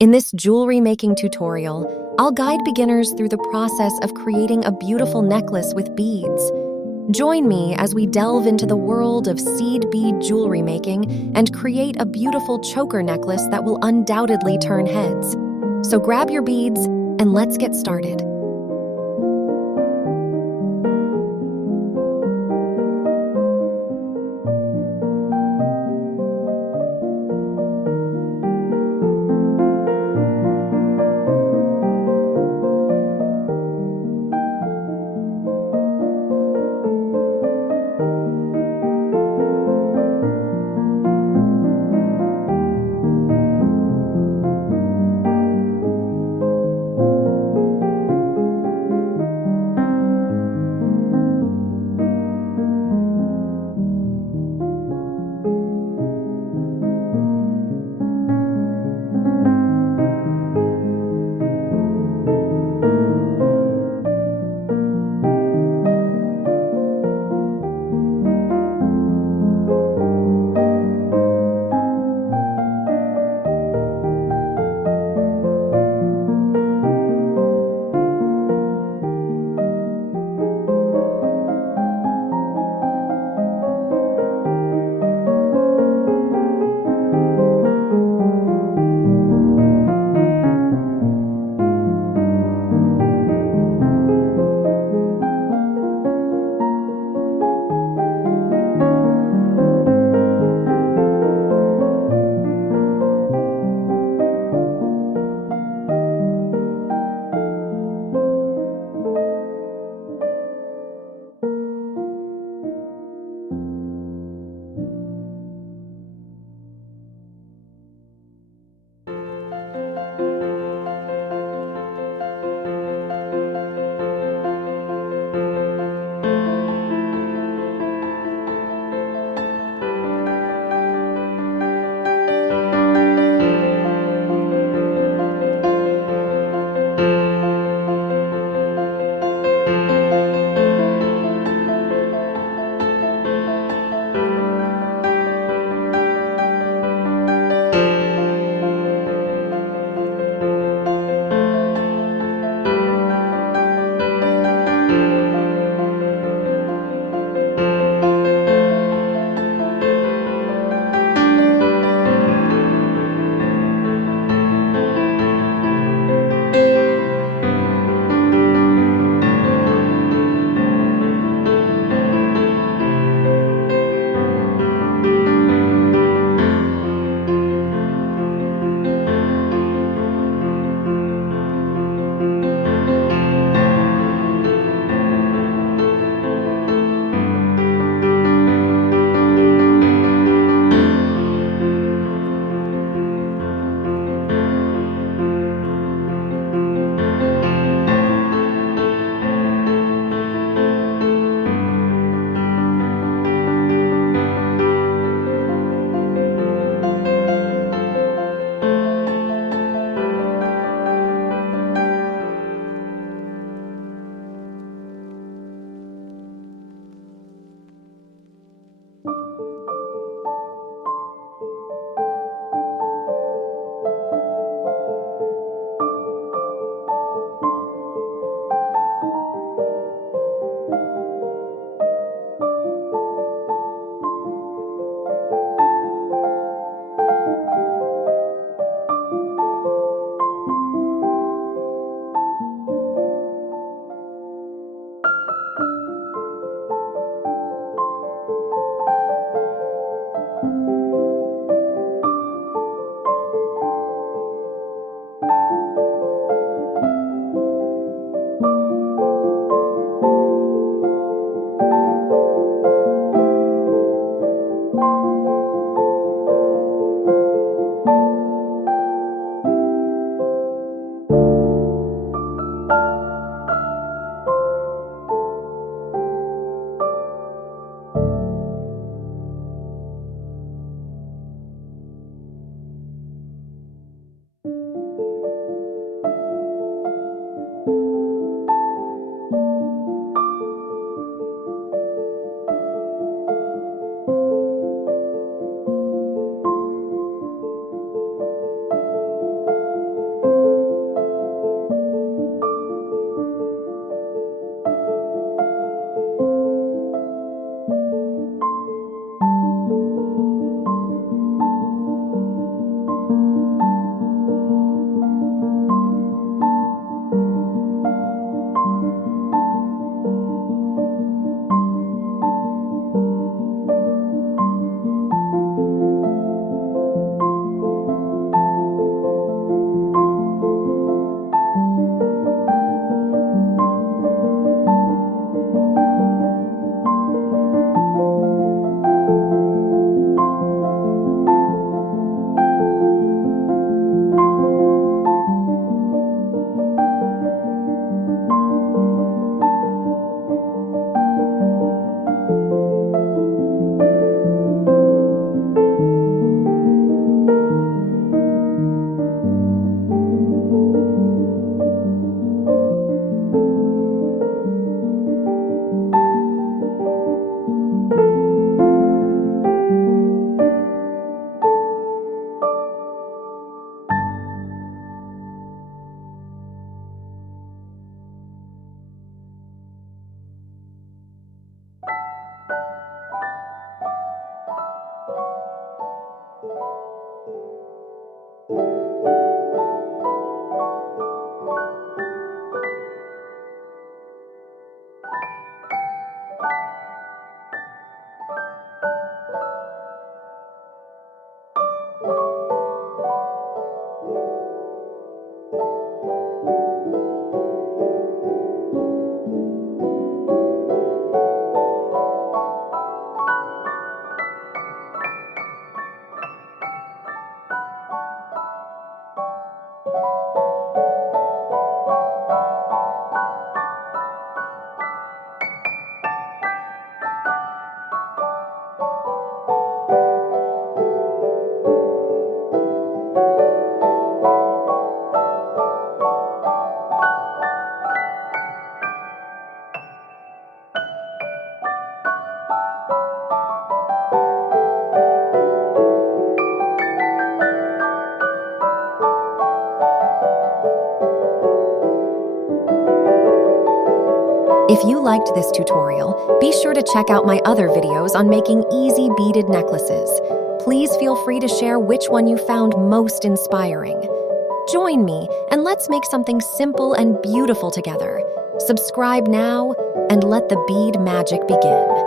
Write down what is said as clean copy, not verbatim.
In this jewelry making tutorial, I'll guide beginners through the process of creating a beautiful necklace with beads. Join me as we delve into the world of seed bead jewelry making and create a beautiful choker necklace that will undoubtedly turn heads. So grab your beads and let's get started. If you liked this tutorial, be sure to check out my other videos on making easy beaded necklaces. Please feel free to share which one you found most inspiring. Join me and let's make something simple and beautiful together. Subscribe now and let the bead magic begin.